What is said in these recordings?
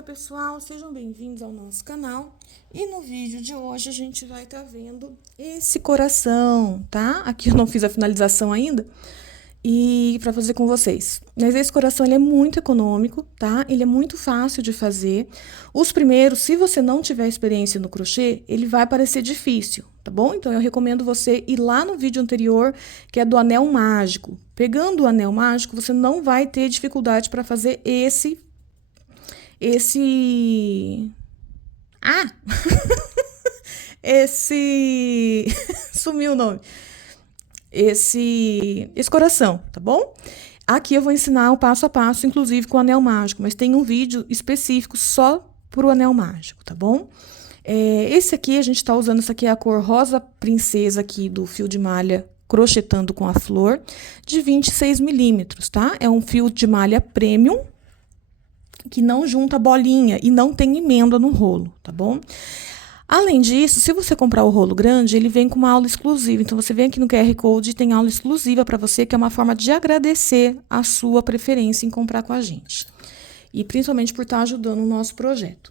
Oi pessoal, sejam bem-vindos ao nosso canal. E no vídeo de hoje a gente vai estar vendo esse coração, tá? Aqui eu não fiz a finalização ainda e para fazer com vocês. Mas esse coração ele é muito econômico, tá? Ele é muito fácil de fazer. Os primeiros, se você não tiver experiência no crochê, ele vai parecer difícil, tá bom? Então eu recomendo você ir lá no vídeo anterior, que é do anel mágico. Pegando o anel mágico, você não vai ter dificuldade para fazer esse esse sumiu o nome. Esse coração, tá bom? Aqui eu vou ensinar o passo a passo, inclusive com o anel mágico, mas tem um vídeo específico só pro anel mágico, tá bom? Esse aqui, a gente tá usando, essa aqui é a cor rosa princesa aqui do fio de malha crochetando com a flor, de 26 milímetros, tá? É um fio de malha premium, que não junta bolinha e não tem emenda no rolo, tá bom? Além disso, se você comprar o rolo grande, ele vem com uma aula exclusiva. Então, você vem aqui no QR Code e tem aula exclusiva para você, que é uma forma de agradecer a sua preferência em comprar com a gente. E principalmente por estar ajudando o nosso projeto.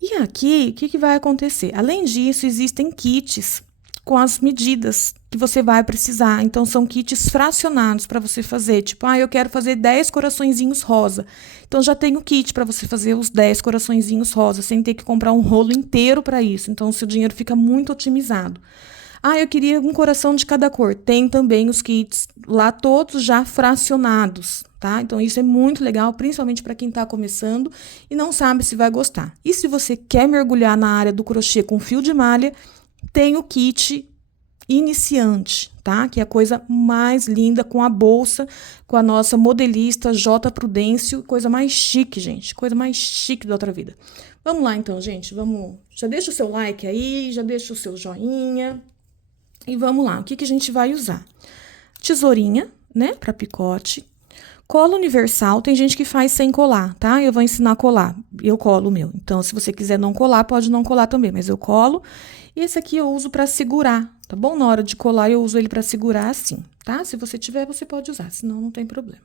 E aqui, o que vai acontecer? Além disso, existem kits com as medidas que você vai precisar. Então, são kits fracionados para você fazer. Tipo, eu quero fazer 10 coraçõezinhos rosa. Então, já tem o kit para você fazer os 10 coraçõezinhos rosa, sem ter que comprar um rolo inteiro para isso. Então, o seu dinheiro fica muito otimizado. Eu queria um coração de cada cor. Tem também os kits lá, todos já fracionados, tá? Então, isso é muito legal, principalmente para quem está começando e não sabe se vai gostar. E se você quer mergulhar na área do crochê com fio de malha, tem o kit iniciante, tá? Que é a coisa mais linda, com a bolsa, com a nossa modelista J. Prudêncio, coisa mais chique, gente, coisa mais chique da outra vida. Vamos lá, então, gente, vamos, já deixa o seu like aí, já deixa o seu joinha, e vamos lá, o que a gente vai usar? Tesourinha, né, para picote, cola universal, tem gente que faz sem colar, tá? Eu vou ensinar a colar, eu colo o meu, então, se você quiser não colar, pode não colar também, mas eu colo. E esse aqui eu uso para segurar, tá bom? Na hora de colar, eu uso ele para segurar assim, tá? Se você tiver, você pode usar, senão não tem problema.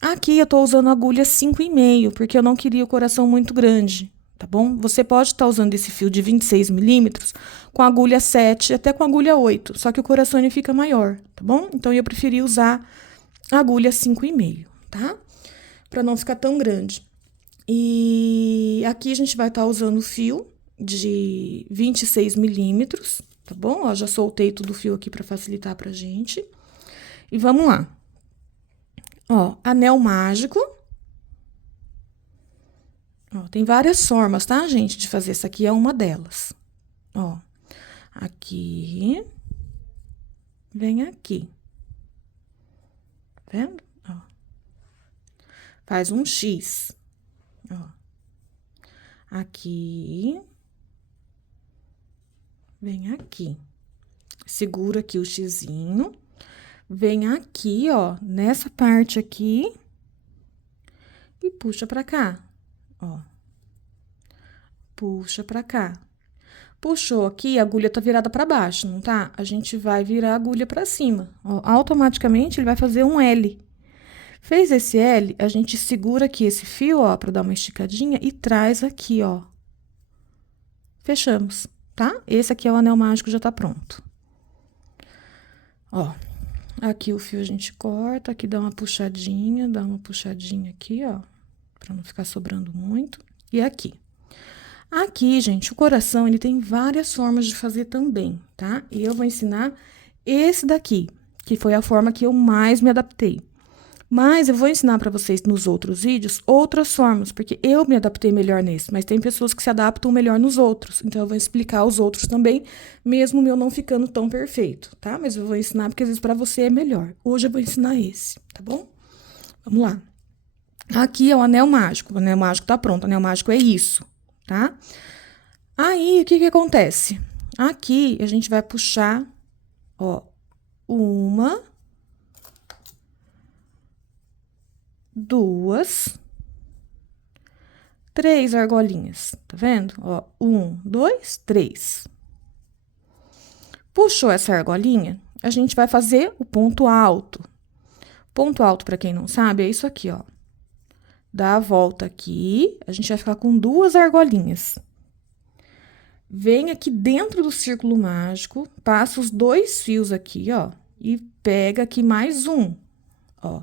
Aqui eu tô usando agulha 5,5, porque eu não queria o coração muito grande, tá bom? Você pode estar usando esse fio de 26 milímetros com agulha 7, até com agulha 8, só que o coração ele fica maior, tá bom? Então, eu preferi usar a agulha 5,5, tá? Para não ficar tão grande. E aqui a gente vai estar usando o fio de 26 milímetros, tá bom? Ó, já soltei todo o fio aqui para facilitar pra gente. E vamos lá. Ó, anel mágico. Ó, tem várias formas, tá, gente, de fazer. Essa aqui é uma delas. Ó, aqui. Vem aqui. Tá vendo? Ó. Faz um X. Ó. Aqui. Vem aqui. Segura aqui o xizinho. Vem aqui, ó, nessa parte aqui. E puxa pra cá, ó. Puxa pra cá. Puxou aqui, a agulha tá virada pra baixo, não tá? A gente vai virar a agulha pra cima. Ó, automaticamente, ele vai fazer um L. Fez esse L, a gente segura aqui esse fio, ó, pra dar uma esticadinha e traz aqui, ó. Fechamos, tá? Esse aqui é o anel mágico, já tá pronto. Ó, aqui o fio a gente corta, aqui dá uma puxadinha aqui, ó, pra não ficar sobrando muito. E aqui. Aqui, gente, o coração, ele tem várias formas de fazer também, tá? E eu vou ensinar esse daqui, que foi a forma que eu mais me adaptei. Mas eu vou ensinar para vocês nos outros vídeos outras formas, porque eu me adaptei melhor nesse, mas tem pessoas que se adaptam melhor nos outros. Então, eu vou explicar os outros também, mesmo o meu não ficando tão perfeito, tá? Mas eu vou ensinar porque às vezes para você é melhor. Hoje eu vou ensinar esse, tá bom? Vamos lá. Aqui é o anel mágico tá pronto, o anel mágico é isso, tá? Aí, o que acontece? Aqui, a gente vai puxar, ó, 1, 2, 3 argolinhas, tá vendo? Ó, 1, 2, 3. Puxou essa argolinha, a gente vai fazer o ponto alto. Ponto alto, para quem não sabe, é isso aqui, ó. dá a volta aqui, a gente vai ficar com 2 argolinhas. Vem aqui dentro do círculo mágico, passa os 2 fios aqui, ó, e pega aqui mais um, ó.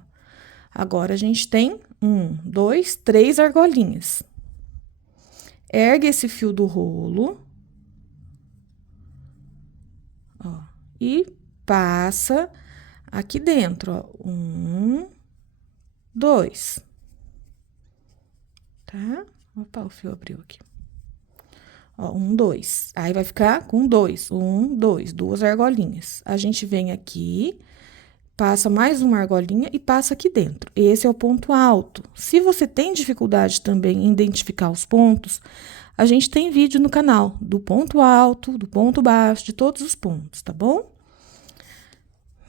Agora, a gente tem 1, 2, 3 argolinhas. Ergue esse fio do rolo, ó, e passa aqui dentro, ó, 1, 2, tá? Opa, o fio abriu aqui. Ó, 1, 2. Aí, vai ficar com 2. 1, 2, 2 argolinhas. A gente vem aqui, passa mais uma argolinha e passa aqui dentro. Esse é o ponto alto. Se você tem dificuldade também em identificar os pontos, a gente tem vídeo no canal do ponto alto, do ponto baixo, de todos os pontos, tá bom?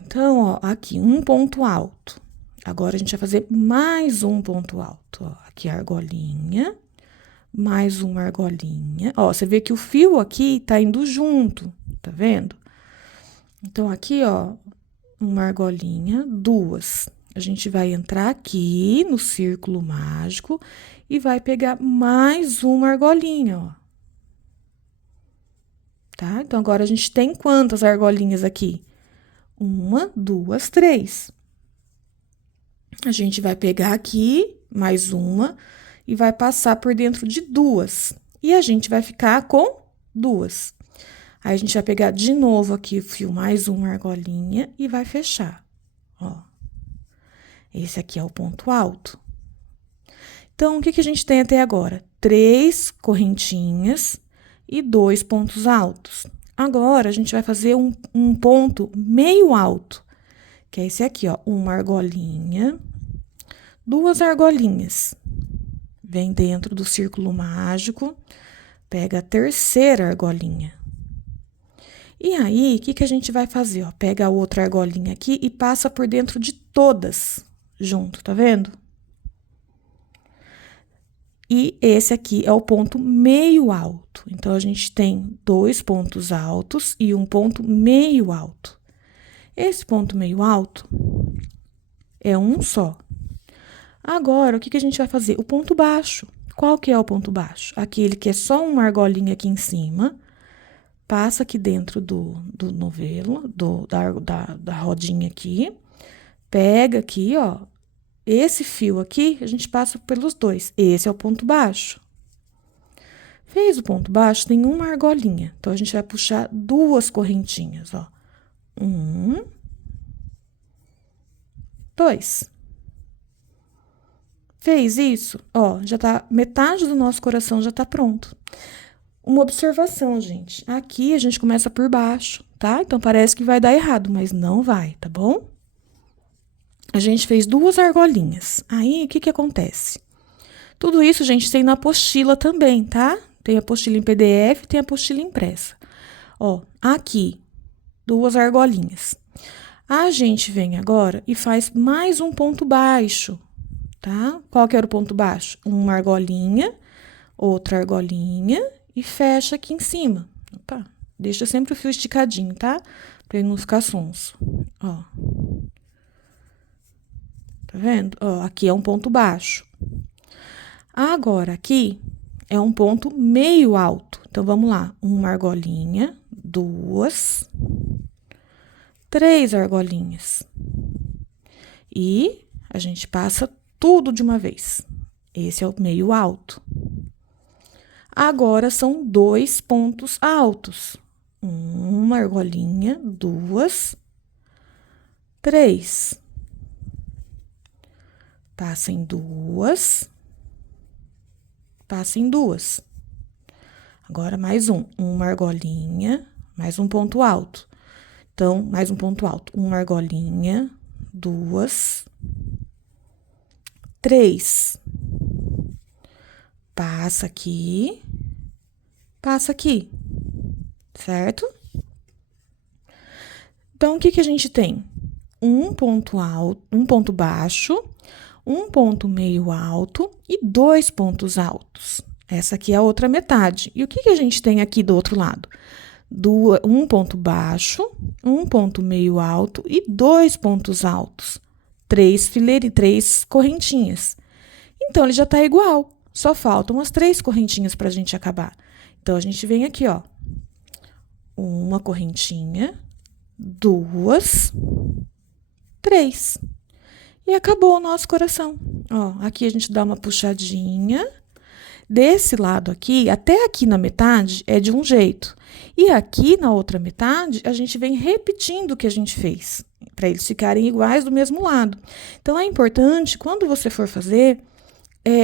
Então, ó, aqui, um ponto alto. Agora, a gente vai fazer mais um ponto alto, ó. Aqui a argolinha, mais uma argolinha. Ó, você vê que o fio aqui tá indo junto, tá vendo? Então, aqui, ó, uma argolinha, 2. A gente vai entrar aqui no círculo mágico e vai pegar mais uma argolinha, ó. Tá? Então, agora, a gente tem quantas argolinhas aqui? 1, 2, 3. A gente vai pegar aqui mais uma e vai passar por dentro de 2. E a gente vai ficar com 2. Aí, a gente vai pegar de novo aqui o fio, mais uma argolinha e vai fechar, ó. Esse aqui é o ponto alto. Então, o que a gente tem até agora? 3 correntinhas e 2 pontos altos. Agora, a gente vai fazer um ponto meio alto, que é esse aqui, ó. Uma argolinha, 2 argolinhas. Vem dentro do círculo mágico, pega a terceira argolinha. E aí, o que a gente vai fazer, ó? Pega a outra argolinha aqui e passa por dentro de todas junto, tá vendo? E esse aqui é o ponto meio alto. Então, a gente tem 2 pontos altos e um ponto meio alto. Esse ponto meio alto é um só. Agora, o que a gente vai fazer? O ponto baixo. Qual que é o ponto baixo? Aquele que é só uma argolinha aqui em cima, passa aqui dentro do novelo, da rodinha aqui, pega aqui, ó, esse fio aqui, a gente passa pelos 2. Esse é o ponto baixo. Fez o ponto baixo, tem uma argolinha. Então, a gente vai puxar 2 correntinhas, ó. 1, 2. Fez isso? Ó, já tá, metade do nosso coração já tá pronto. Uma observação, gente. Aqui, a gente começa por baixo, tá? Então, parece que vai dar errado, mas não vai, tá bom? A gente fez 2 argolinhas. Aí, o que acontece? Tudo isso, gente, tem na apostila também, tá? Tem a apostila em PDF, tem a apostila impressa. Ó, aqui, 2 argolinhas. A gente vem agora e faz mais um ponto baixo, tá? Qual que era o ponto baixo? Uma argolinha, outra argolinha e fecha aqui em cima. Opa, deixa sempre o fio esticadinho, tá? Pra ele não ficar sonso. Ó. Tá vendo? Ó, aqui é um ponto baixo. Agora, aqui é um ponto meio alto. Então, vamos lá. Uma argolinha, 2, 3 argolinhas. E a gente passa tudo de uma vez. Esse é o meio alto. Agora, são 2 pontos altos. Uma argolinha, 2, 3. Passa em 2. Passa em 2. Agora, mais uma argolinha, mais um ponto alto. Então, mais um ponto alto. Uma argolinha, 2, 3. Passa aqui, certo? Então, o que a gente tem? Um ponto alto, um ponto baixo, um ponto meio alto e 2 pontos altos. Essa aqui é a outra metade. E o que a gente tem aqui do outro lado? Um ponto baixo, um ponto meio alto e 2 pontos altos. 3 correntinhas. Então, ele já tá igual. Só faltam umas 3 correntinhas pra gente acabar. Então, a gente vem aqui, ó. Uma correntinha, 2, 3. E acabou o nosso coração. Ó, aqui a gente dá uma puxadinha. Desse lado aqui, até aqui na metade, é de um jeito. E aqui na outra metade, a gente vem repetindo o que a gente fez, para eles ficarem iguais do mesmo lado. Então, é importante, quando você for fazer,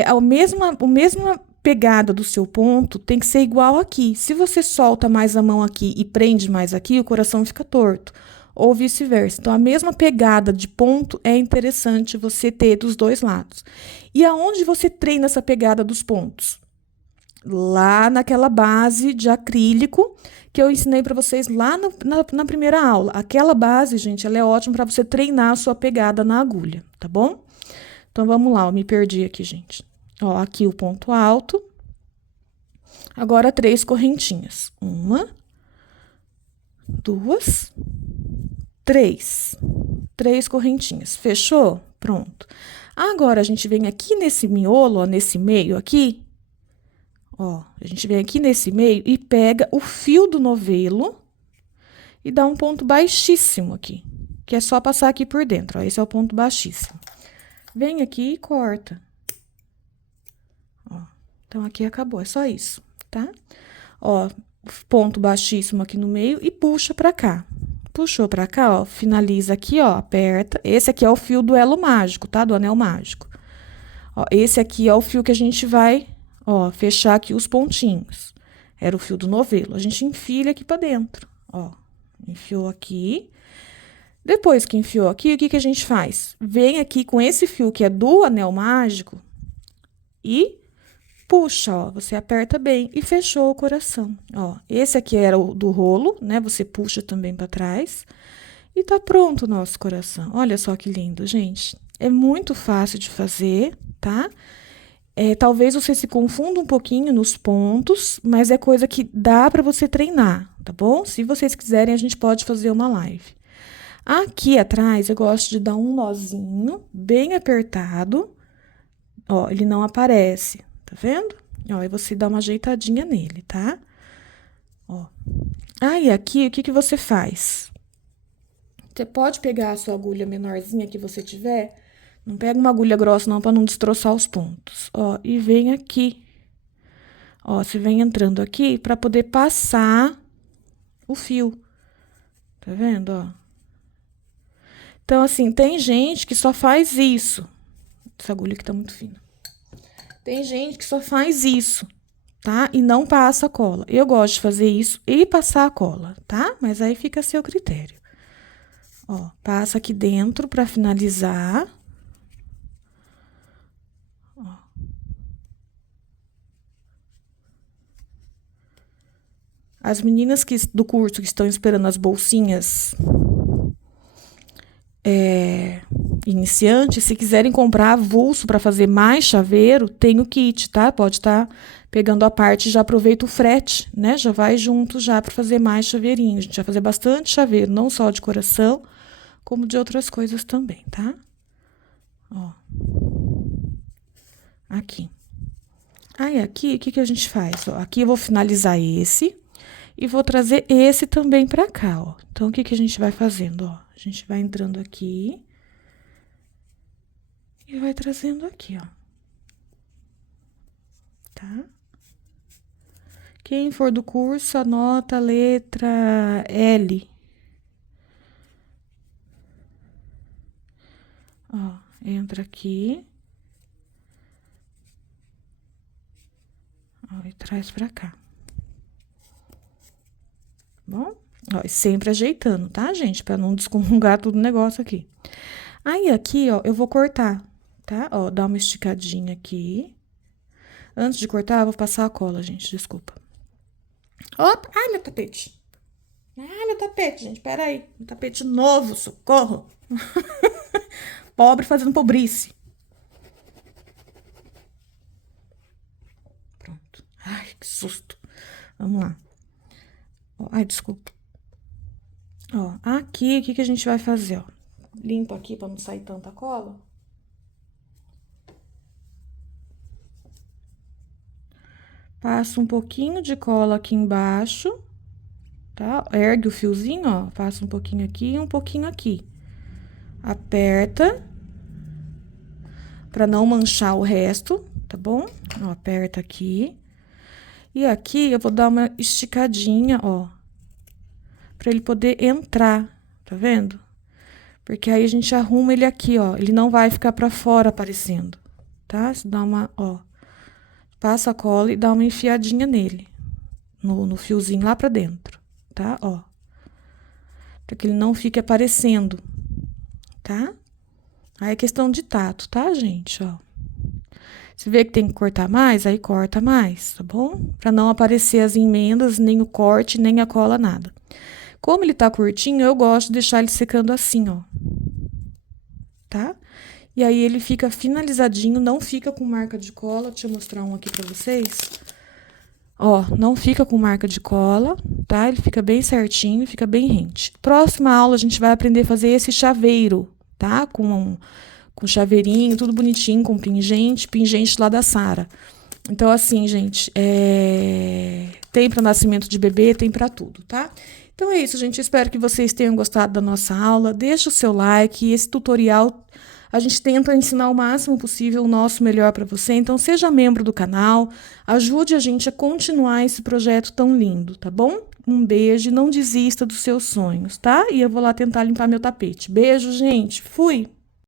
a mesma pegada do seu ponto tem que ser igual aqui. Se você solta mais a mão aqui e prende mais aqui, o coração fica torto. Ou vice-versa. Então, a mesma pegada de ponto é interessante você ter dos dois lados. E aonde você treina essa pegada dos pontos? Lá naquela base de acrílico que eu ensinei para vocês lá na primeira aula. Aquela base, gente, ela é ótima para você treinar a sua pegada na agulha, tá bom? Então, vamos lá, eu me perdi aqui, gente. Ó, aqui o ponto alto. Agora, 3 correntinhas. 1, 2, 3. 3 correntinhas. Fechou? Pronto. Agora, a gente vem aqui nesse miolo, ó, nesse meio aqui. Ó, a gente vem aqui nesse meio e pega o fio do novelo e dá um ponto baixíssimo aqui, que é só passar aqui por dentro, ó. Esse é o ponto baixíssimo. Vem aqui e corta. Ó, então, aqui acabou, é só isso, tá? Ó, ponto baixíssimo aqui no meio e puxa pra cá. Puxou pra cá, ó, finaliza aqui, ó, aperta. Esse aqui é o fio do elo mágico, tá? Do anel mágico. Ó, esse aqui é o fio que a gente vai, ó, fechar aqui os pontinhos. Era o fio do novelo. A gente enfia ele aqui pra dentro, ó. Enfiou aqui. Depois que enfiou aqui, o que que a gente faz? Vem aqui com esse fio que é do anel mágico e puxa, ó, você aperta bem e fechou o coração, ó. Esse aqui era o do rolo, né? Você puxa também para trás e tá pronto o nosso coração. Olha só que lindo, gente. É muito fácil de fazer, tá? Talvez você se confunda um pouquinho nos pontos, mas é coisa que dá para você treinar, tá bom? Se vocês quiserem, a gente pode fazer uma live. Aqui atrás, eu gosto de dar um nozinho bem apertado, ó, ele não aparece. Tá vendo? Ó, e você dá uma ajeitadinha nele, tá? Ó. Aí, aqui, o que que você faz? Você pode pegar a sua agulha menorzinha que você tiver. Não pega uma agulha grossa, não, pra não destroçar os pontos. Ó, e vem aqui. Ó, você vem entrando aqui pra poder passar o fio. Tá vendo, ó? Então, assim, tem gente que só faz isso. Essa agulha aqui tá muito fina. Tem gente que só faz isso, tá? E não passa a cola. Eu gosto de fazer isso e passar a cola, tá? Mas aí fica a seu critério. Ó, passa aqui dentro pra finalizar. Ó. As meninas do curso que estão esperando as bolsinhas iniciantes, se quiserem comprar avulso para fazer mais chaveiro, tem o kit, tá? Pode estar pegando a parte e já aproveita o frete, né? Já vai junto já para fazer mais chaveirinho. A gente vai fazer bastante chaveiro, não só de coração, como de outras coisas também, tá? Ó. Aqui. Aí, aqui, o que que a gente faz? Ó, aqui eu vou finalizar esse e vou trazer esse também pra cá, ó. Então, o que que a gente vai fazendo, ó? A gente vai entrando aqui e vai trazendo aqui, ó. Tá? Quem for do curso, anota a letra L. Ó, entra aqui. Ó, e traz pra cá. Bom? Ó, e sempre ajeitando, tá, gente? Pra não descomungar todo o negócio aqui. Aí, aqui, ó, eu vou cortar, tá? Ó, dá uma esticadinha aqui. Antes de cortar, eu vou passar a cola, gente, desculpa. Opa! Ai, meu tapete. Ai, meu tapete, gente, peraí. Um tapete novo, socorro. Pobre fazendo pobrice. Pronto. Ai, que susto. Vamos lá. Ó, ai, desculpa. Ó, aqui, o que que a gente vai fazer, ó? Limpa aqui pra não sair tanta cola. Passo um pouquinho de cola aqui embaixo, tá? Ergue o fiozinho, ó, passa um pouquinho aqui e um pouquinho aqui. Aperta, pra não manchar o resto, tá bom? Ó, aperta aqui. E aqui eu vou dar uma esticadinha, ó, pra ele poder entrar, tá vendo? Porque aí a gente arruma ele aqui, ó, ele não vai ficar pra fora aparecendo, tá? Você dá uma, ó, passa a cola e dá uma enfiadinha nele, no fiozinho lá pra dentro, tá? Ó, pra que ele não fique aparecendo, tá? Aí é questão de tato, tá, gente? Ó. Se vê que tem que cortar mais, aí corta mais, tá bom? Pra não aparecer as emendas, nem o corte, nem a cola, nada. Como ele tá curtinho, eu gosto de deixar ele secando assim, ó. Tá? E aí ele fica finalizadinho, não fica com marca de cola. Deixa eu mostrar um aqui pra vocês. Ó, não fica com marca de cola, tá? Ele fica bem certinho, fica bem rente. Próxima aula a gente vai aprender a fazer esse chaveiro, tá? Com chaveirinho, tudo bonitinho, com pingente lá da Sara. Então, assim, gente, tem para nascimento de bebê, tem para tudo, tá? Então é isso, gente. Espero que vocês tenham gostado da nossa aula. Deixa o seu like. Esse tutorial a gente tenta ensinar o máximo possível o nosso melhor para você. Então, seja membro do canal. Ajude a gente a continuar esse projeto tão lindo, tá bom? Um beijo e não desista dos seus sonhos, tá? E eu vou lá tentar limpar meu tapete. Beijo, gente. Fui!